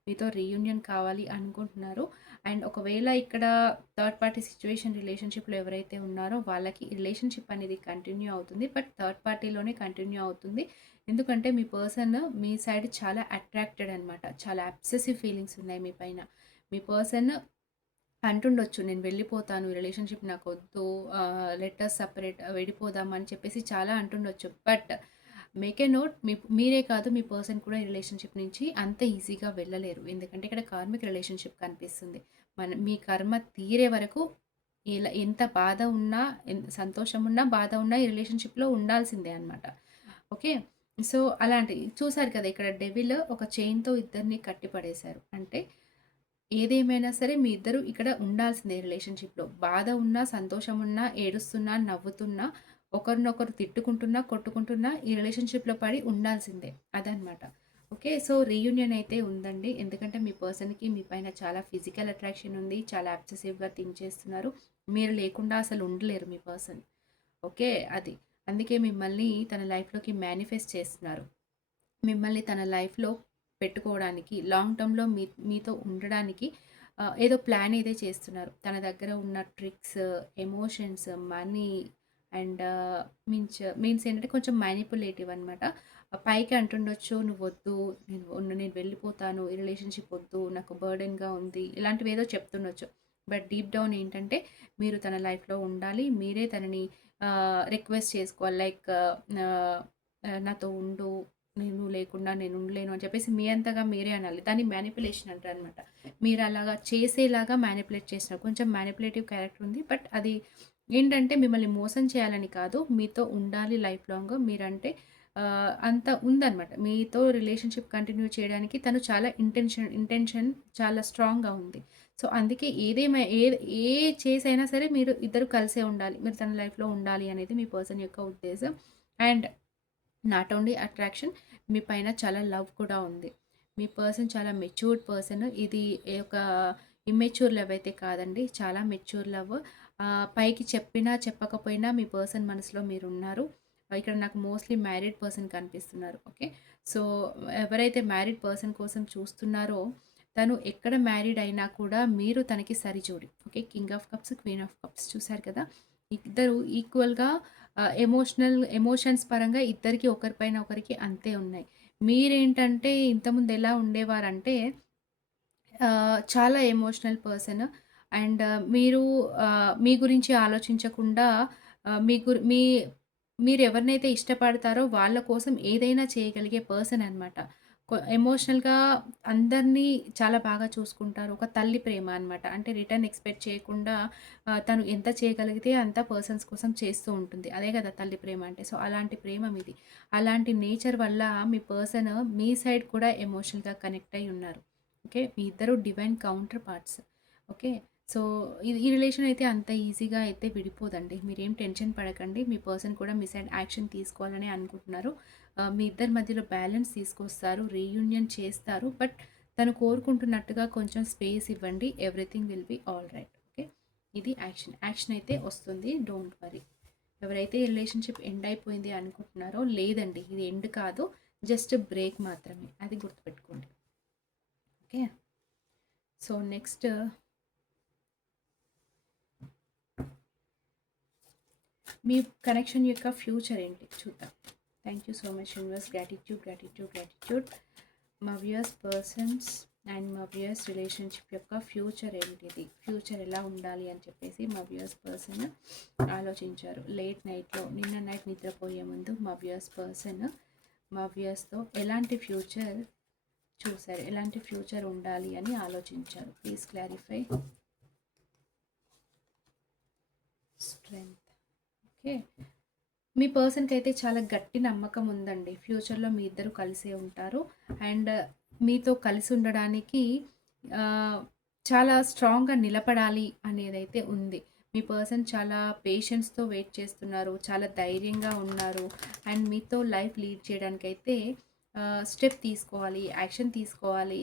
మీతో రీయూనియన్ కావాలి అనుకుంటున్నారు. అండ్ ఒకవేళ ఇక్కడ థర్డ్ పార్టీ సిచ్యువేషన్ రిలేషన్షిప్లో ఎవరైతే ఉన్నారో వాళ్ళకి రిలేషన్షిప్ అనేది కంటిన్యూ అవుతుంది, బట్ థర్డ్ పార్టీలోనే కంటిన్యూ అవుతుంది. ఎందుకంటే మీ పర్సన్ మీ సైడ్ చాలా అట్రాక్టెడ్ అనమాట. చాలా అబ్సెసివ్ ఫీలింగ్స్ ఉన్నాయి మీ పైన. మీ పర్సన్ అంటుండొచ్చు, నేను వెళ్ళిపోతాను, ఈ రిలేషన్షిప్ నాకు వద్దు, లెట్ అస్ సపరేట్, విడిపోదాం అని చెప్పేసి చాలా అంటుండొచ్చు. బట్ మేక్ ఏ నోట్, మీరే కాదు మీ పర్సన్ కూడా ఈ రిలేషన్షిప్ నుంచి అంత ఈజీగా వెళ్ళలేరు. ఎందుకంటే ఇక్కడ కార్మిక్ రిలేషన్షిప్ కనిపిస్తుంది. మీ కర్మ తీరే వరకు ఎంత బాధ ఉన్నా, సంతోషం ఉన్నా, బాధ ఉన్నా ఈ రిలేషన్షిప్లో ఉండాల్సిందే అనమాట. ఓకే. సో అలాంటి చూసారు కదా, ఇక్కడ డెవిల్ ఒక చైన్తో ఇద్దరిని కట్టిపడేశారు. అంటే ఏదేమైనా సరే మీ ఇద్దరు ఇక్కడ ఉండాల్సిందే రిలేషన్షిప్లో. బాధ ఉన్నా, సంతోషం ఉన్నా, ఏడుస్తున్నా, నవ్వుతున్నా, ఒకరినొకరు తిట్టుకుంటున్నా, కొట్టుకుంటున్నా ఈ రిలేషన్షిప్లో పడి ఉండాల్సిందే. అదనమాట. ఓకే. సో రీయూనియన్ అయితే ఉందండి. ఎందుకంటే మీ పర్సన్కి మీ పైన చాలా ఫిజికల్ అట్రాక్షన్ ఉంది, చాలా అబ్సెసివ్గా థింక్ చేస్తున్నారు. మీరు లేకుండా అసలు ఉండలేరు మీ పర్సన్. ఓకే. అది అందుకే మిమ్మల్ని తన లైఫ్లోకి మేనిఫెస్ట్ చేస్తున్నారు. మిమ్మల్ని తన లైఫ్లో పెట్టుకోవడానికి, లాంగ్ టర్మ్‌లో మీతో ఉండడానికి ఏదో ప్లాన్ అయితే చేస్తున్నారు. తన దగ్గర ఉన్న tricks, emotions, money and means ఏంటంటే కొంచెం మ్యానిపులేటివ్ అనమాట. పైకి అంటుండొచ్చు, "నువ్వొద్దు, నేను వెళ్ళిపోతాను, ఈ రిలేషన్‌షిప్ ఒద్దు, నాకు బర్డెన్‌గా ఉంది." ఇలాంటివేదో చెప్తుండొచ్చు. బట్ డీప్ డౌన్ ఏంటంటే, మీరు తన లైఫ్‌లో ఉండాలి. మీరే తనని రిక్వెస్ట్ చేసుకోవాలి. లైక్ ఆహ్, నాతో ఉండు, నువ్వు లేకుండా నేను ఉండలేను అని చెప్పేసి మీ అంతగా మీరే అనాలి. దాన్ని మ్యానిప్యులేషన్ అంటారనమాట. మీరలాగా చేసేలాగా మ్యానిపులేట్ చేసినారు. కొంచెం మ్యానిపులేటివ్ క్యారెక్టర్ ఉంది. బట్ అది ఏంటంటే మిమ్మల్ని మోసం చేయాలని కాదు. మీతో ఉండాలి లైఫ్ లాంగ్. మీరంటే అంత ఉందనమాట. మీతో రిలేషన్‌షిప్ కంటిన్యూ చేయడానికి తను చాలా ఇంటెన్షన్ చాలా స్ట్రాంగ్‌గా ఉంది. సో, అందుకే ఏ చేసైనా సరే మీరు ఇద్దరు కలిసే ఉండాలి. మీరు తన లైఫ్‌లో ఉండాలి అనేది మీ పర్సన్ యొక్క ఉద్దేశం. అండ్ నాట్ ఓన్లీ అట్రాక్షన్, మీ పైన చాలా లవ్ కూడా ఉంది. మీ పర్సన్ చాలా మెచ్యూర్డ్ పర్సన్. ఇది ఒక ఇమ్మెచ్యూర్ లవ్ అయితే కాదండి. చాలా మెచ్యూర్ లవ్. పైకి చెప్పినా, చెప్పకపోయినా మీ పర్సన్ మనసులో మీరున్నారు. ఇక్కడ నాకు మోస్ట్‌లీ మ్యారీడ్ పర్సన్ కనిపిస్తున్నారు. ఓకే. సో, ఎవరైతే మ్యారీడ్ పర్సన్ కోసం చూస్తున్నారో, తను ఎక్కడ మ్యారీడ్ అయినా కూడా మీరు తనకి సరిజోడి. Okay. King of cups, queen of cups చూసారు కదా! ఇద్దరు ఈక్వల్‌గా ఎమోషన్స్ పరంగా ఇద్దరికీ ఒకరిపైన ఒకరికి అంతే ఉన్నాయి. మీరేంటంటే ఇంతకుముందు ఎలా ఉండేవారంటే చాలా ఎమోషనల్ పర్సన్. అండ్ మీరు మీ గురించి ఆలోచించకుండా ఆహ్, మీ గురి మీ మీరెవరినైతే ఇష్టపడతారో వాళ్ళ కోసం ఏదైనా చేయగలిగే పర్సన్ అనమాట. ఎమోషనల్‌గా అందరినీ చాలా బాగా చూసుకుంటారు. ఒక తల్లి ప్రేమ అనమాట. అంటే రిటర్న్ ఎక్స్‌పెక్ట్ చేయకుండా తను ఎంత చేయగలిగితే అంత పర్సన్స్ కోసం చేస్తూ ఉంటుంది. అదే కదా తల్లి ప్రేమ అంటే. సో, అలాంటి ప్రేమ మీది. అలాంటి నేచర్ వల్ల మీ పర్సన్ మీ సైడ్ కూడా ఎమోషనల్‌గా కనెక్ట్ అయ్యి ఉన్నారు. ఓకే. మీ ఇద్దరు divine counter parts. Okay. So, ఈ రిలేషన్ అయితే అంత ఈజీగా అయితే విడిపోదండి. మీరేం టెన్షన్ పడకండి. మీ పర్సన్ కూడా మీ సైడ్ యాక్షన్ తీసుకోవాలని అనుకుంటున్నారు. మీ ఇద్దరి మధ్యలో బ్యాలెన్స్ తీసుకొస్తారు. రీయూనియన్ చేస్తారు. బట్ తను కోరుకుంటున్నట్టుగా కొంచెం స్పేస్ ఇవ్వండి. Everything will be all right. Okay. ఇది యాక్షన్. యాక్షన్ అయితే వస్తుంది. Don't worry. ఎవరైతే రిలేషన్‌షిప్ ఎండ్ అయిపోయింది అనుకుంటున్నారో లేదండి. ఇది ఎండ్ కాదు. జస్ట్ బ్రేక్ మాత్రమే. అది గుర్తుపెట్టుకోండి. ఓకే. సో, నెక్స్ట్ మీ కనెక్షన్ యొక్క ఫ్యూచర్ ఏంటి చూద్దాం. Thank you so much universe. Gratitude. మా వ్యూయర్స్ పర్సన్స్ అండ్ మా వ్యూయర్స్ రిలేషన్షిప్ యొక్క ఫ్యూచర్ ఏంటిది? ఫ్యూచర్ ఎలా ఉండాలి అని చెప్పేసి మా వ్యూయర్స్ పర్సన్ ఆలోచించారు. లేట్ నైట్‌లో నిన్న నైట్ నిద్రపోయే ముందు మా వ్యూయర్స్ పర్సన్ మా వ్యూయర్స్‌తో ఎలాంటి ఫ్యూచర్ చూసారు? ఎలాంటి ఫ్యూచర్ ఉండాలి అని ఆలోచించారు? Please clarify. స్ట్రెంగ్త్. ఓకే. మీ పర్సన్‌కి అయితే చాలా గట్టి నమ్మకం ఉందండి. ఫ్యూచర్‌లో మీ ఇద్దరు కలిసే ఉంటారు. అండ్ మీతో కలిసి ఉండడానికి ఆహ్, చాలా స్ట్రాంగ్‌గా నిలబడాలి అనేదైతే ఉంది. మీ పర్సన్ చాలా పేషెన్స్‌తో వెయిట్ చేస్తున్నారు. చాలా ధైర్యంగా ఉన్నారు. అండ్ మీతో లైఫ్ లీడ్ చేయడానికైతే స్టెప్ తీసుకోవాలి. యాక్షన్ తీసుకోవాలి.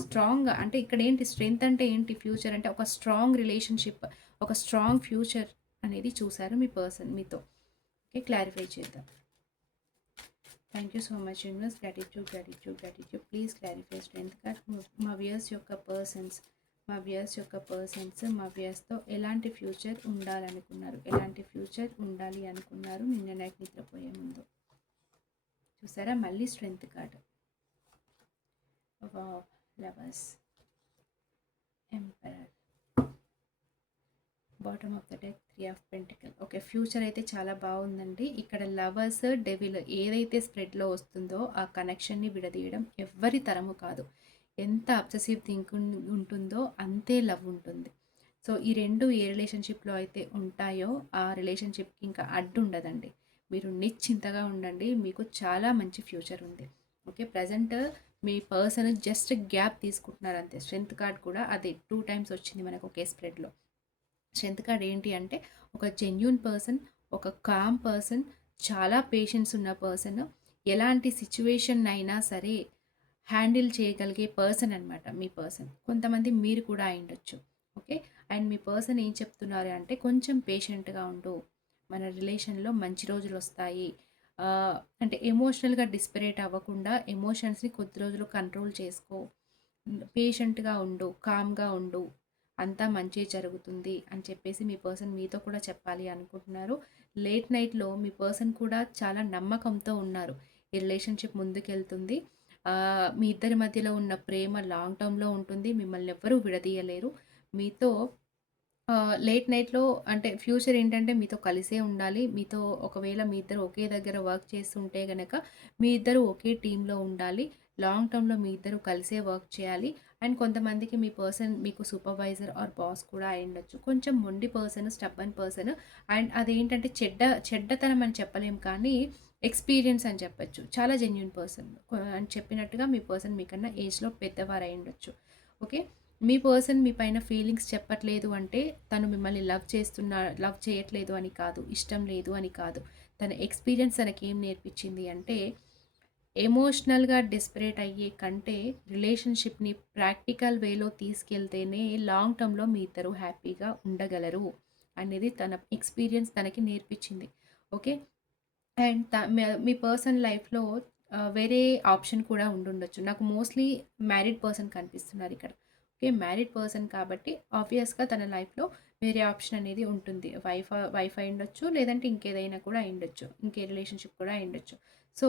స్ట్రాంగ్‌గా అంటే ఇక్కడేంటి స్ట్రెంగ్త్ అంటే ఏంటి? ఫ్యూచర్ అంటే ఒక స్ట్రాంగ్ రిలేషన్‌షిప్, ఒక స్ట్రాంగ్ ఫ్యూచర్ అనేది చూసారు మీ పర్సన్ మీతో. ఓకే. క్లారిఫై చేద్దాం. Thank you so much universe. Gratitude. Please clarify strength card. మా వ్యూయర్స్ యొక్క పర్సన్స్ మా వ్యూయర్స్‌తో ఎలాంటి ఫ్యూచర్ ఉండాలనుకున్నారు? ఎలాంటి ఫ్యూచర్ ఉండాలి అనుకున్నారు నిన్న నైట్ నిద్రపోయే ముందు? చూసారా మళ్ళీ strength card. Wow! Lovers, emperor, bottom of the deck, 3 of pentacle. Okay. Future అయితే చాలా బాగుందండి. ఇక్కడ లవర్స్, డెవిల్ ఏదైతే స్ప్రెడ్‌లో వస్తుందో ఆ కనెక్షన్‌ని విడదీయడం ఎవ్వరి తరము కాదు. ఎంత అబ్సెసివ్ ఉంటుందో అంతే లవ్ ఉంటుంది. సో, ఈ 2 ఏ రిలేషన్‌షిప్‌లో అయితే ఉంటాయో ఆ రిలేషన్‌షిప్‌కి ఇంకా అడ్డుండదండి. మీరు నిశ్చింతగా ఉండండి. మీకు చాలా మంచి ఫ్యూచర్ ఉంది. ఓకే. ప్రెజెంట్ మీ పర్సన్ జస్ట్ గ్యాప్ తీసుకుంటున్నారు అంతే. స్ట్రెంగ్త్ కార్డ్ కూడా అదే 2 టైమ్స్ వచ్చింది మనకు ఒకే స్ప్రెడ్‌లో. స్ట్రెంత్ కార్డ్ ఏంటి అంటే ఒక జెన్యూన్ పర్సన్, ఒక కామ్ పర్సన్, చాలా పేషెన్స్ ఉన్న పర్సన్, ఎలాంటి సిచ్యువేషన్ అయినా సరే హ్యాండిల్ చేయగలిగే పర్సన్ అనమాట మీ పర్సన్. కొంతమంది మీరు కూడా అయ్యుండొచ్చు. ఓకే. అండ్ మీ పర్సన్ ఏం చెప్తున్నారు అంటే కొంచెం పేషెంట్‌గా ఉండు. మన రిలేషన్‌లో మంచి రోజులొస్తాయి. అంటే ఎమోషనల్‌గా డిస్పరేట్ అవ్వకుండా ఎమోషన్స్‌ని కొద్ది రోజులు కంట్రోల్ చేసుకో. పేషెంట్‌గా ఉండు. కామ్‌గా ఉండు. అంతా మంచే జరుగుతుంది అని చెప్పేసి మీ పర్సన్ మీతో కూడా చెప్పాలి అనుకుంటున్నారు. లేట్ నైట్‌లో మీ పర్సన్ కూడా చాలా నమ్మకంతో ఉన్నారు. ఈ రిలేషన్‌షిప్ ముందుకెళ్తుంది. మీ ఇద్దరి మధ్యలో ఉన్న ప్రేమ లాంగ్ టర్మ్‌లో ఉంటుంది. మిమ్మల్ని ఎవ్వరూ విడదీయలేరు. మీతో లేట్ నైట్‌లో అంటే ఫ్యూచర్ ఏంటంటే మీతో కలిసే ఉండాలి. మీతో ఒకవేళ మీ ఇద్దరు ఒకే దగ్గర వర్క్ చేస్తుంటే గనక మీ ఇద్దరు ఒకే టీమ్‌లో ఉండాలి. లాంగ్ టర్మ్‌లో మీ ఇద్దరు కలిసే వర్క్ చేయాలి. అండ్ కొంతమందికి మీ పర్సన్ మీకు సూపర్వైజర్ ఆర్ బాస్ కూడా అయ్యుండొచ్చు. కొంచెం మొండి పర్సన్, స్టబ్బర్న్ పర్సన్ అండ్ అదేంటంటే చెడ్డతనం అని చెప్పలేం కానీ ఎక్స్‌పీరియన్స్ అని చెప్పొచ్చు. చాలా జెన్యూన్ పర్సన్. అని చెప్పినట్టుగా మీ పర్సన్ మీకన్నా ఏజ్‌లో పెద్దవారు అయ్యుండొచ్చు. ఓకే. మీ పర్సన్ మీ పైన ఫీలింగ్స్ చెప్పట్లేదు అంటే, తను మిమ్మల్ని లవ్ చేయట్లేదు అని కాదు. ఇష్టం లేదు అని కాదు. తన ఎక్స్‌పీరియన్స్ తనకేం నేర్పించింది అంటే, ఎమోషనల్‌గా డెస్పరేట్ అయ్యే కంటే, రిలేషన్‌షిప్‌ని ప్రాక్టికల్ వేలో తీసుకెళ్తేనే లాంగ్ టర్మ్‌లో మీ ఇద్దరు హ్యాపీగా ఉండగలరు అనేది తన ఎక్స్‌పీరియన్స్ తనకి నేర్పించింది. ఓకే. అండ్ మీ పర్సనల్ లైఫ్‌లో వేరే ఆప్షన్ కూడా ఉండుండొచ్చు. నాకు మోస్ట్‌లీ మ్యారీడ్ పర్సన్ కనిపిస్తున్నారిక్కడ. ఓకే. మ్యారీడ్ పర్సన్ కాబట్టి ఆబ్వియస్‌గా తన లైఫ్‌లో వేరే ఆప్షన్ అనేది ఉంటుంది. వైఫ్ అయ్యుండొచ్చు. లేదంటే ఇంకేదైనా కూడా అయ్యుండొచ్చు. ఇంకే రిలేషన్‌షిప్ కూడా అయ్యుండొచ్చు. సో,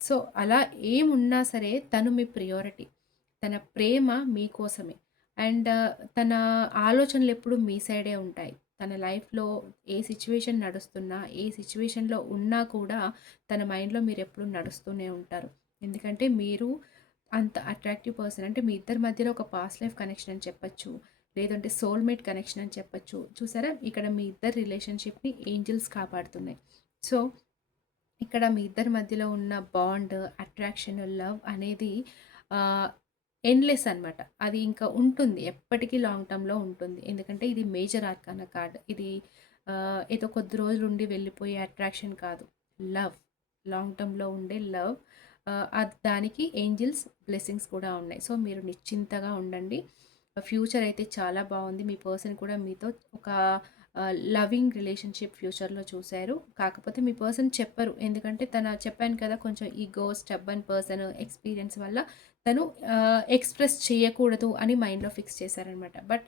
సో అలా ఏమున్నా సరే తను మీ ప్రియారిటీ. తన ప్రేమ మీకోసమే. అండ్ తన ఆలోచనలెప్పుడు మీ సైడే ఉంటాయి. తన లైఫ్‌లో ఏ సిట్యుయేషన్ నడుస్తున్నా, ఏ సిట్యుయేషన్‌లో ఉన్నా కూడా తన మైండ్‌లో మీరెప్పుడు నడుస్తూనే ఉంటారు. ఎందుకంటే మీరు అంత అట్రాక్టివ్ పర్సన్. అంటే మీ ఇద్దరి మధ్యలో ఒక పాస్ట్ లైఫ్ కనెక్షన్ అని చెప్పొచ్చు. లేదంటే సోల్‌మేట్ కనెక్షన్ అని చెప్పొచ్చు. చూసారా? ఇక్కడ మీ ఇద్దరి రిలేషన్‌షిప్‌ని ఏంజెల్స్ కాపాడుతున్నాయి. సో, ఇక్కడ మీ ఇద్దరి మధ్యలో ఉన్న బాండ్, అట్రాక్షన్, లవ్ అనేది ఆహ్, ఎండ్‌లెస్ అనమాట. అది ఇంకా ఉంటుంది. ఎప్పటికీ లాంగ్ టర్మ్‌లో ఉంటుంది. ఎందుకంటే ఇది మేజర్ ఆర్కానా కార్డ్. ఇది ఏదో కొద్ది రోజులుండి వెళ్ళిపోయే అట్రాక్షన్ కాదు. లవ్. లాంగ్ టర్మ్‌లో ఉండే లవ్. దానికి ఏంజెల్స్ బ్లెస్సింగ్స్ కూడా ఉన్నాయి. సో, మీరు నిశ్చింతగా ఉండండి. ఫ్యూచర్ అయితే చాలా బావుంది. మీ పర్సన్ కూడా మీతో ఒక లవింగ్ రిలేషన్‌షిప్ ఫ్యూచర్‌లో చూసారు. కాకపోతే మీ పర్సన్ చెప్పరు. ఎందుకంటే చెప్పాను కదా! కొంచెం ఈగో, స్టబ్బర్న్ పర్సన్ ఎక్స్‌పీరియన్స్ వల్ల తను ఎక్స్‌ప్రెస్ చేయకూడదు అని మైండ్‌లో ఫిక్స్ చేశారనమాట. బట్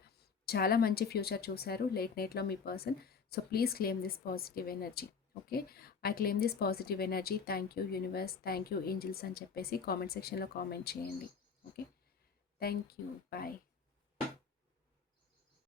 చాలా మంచి ఫ్యూచర్ చూసారు లేట్ నైట్‌లో మీ person. So, please claim this positive energy. Okay. I claim this positive energy. Thank you universe. Thank you angels అని చెప్పేసి కామెంట్ సెక్షన్‌లో కామెంట్ చేయండి. ఓకే. Thank you. బై.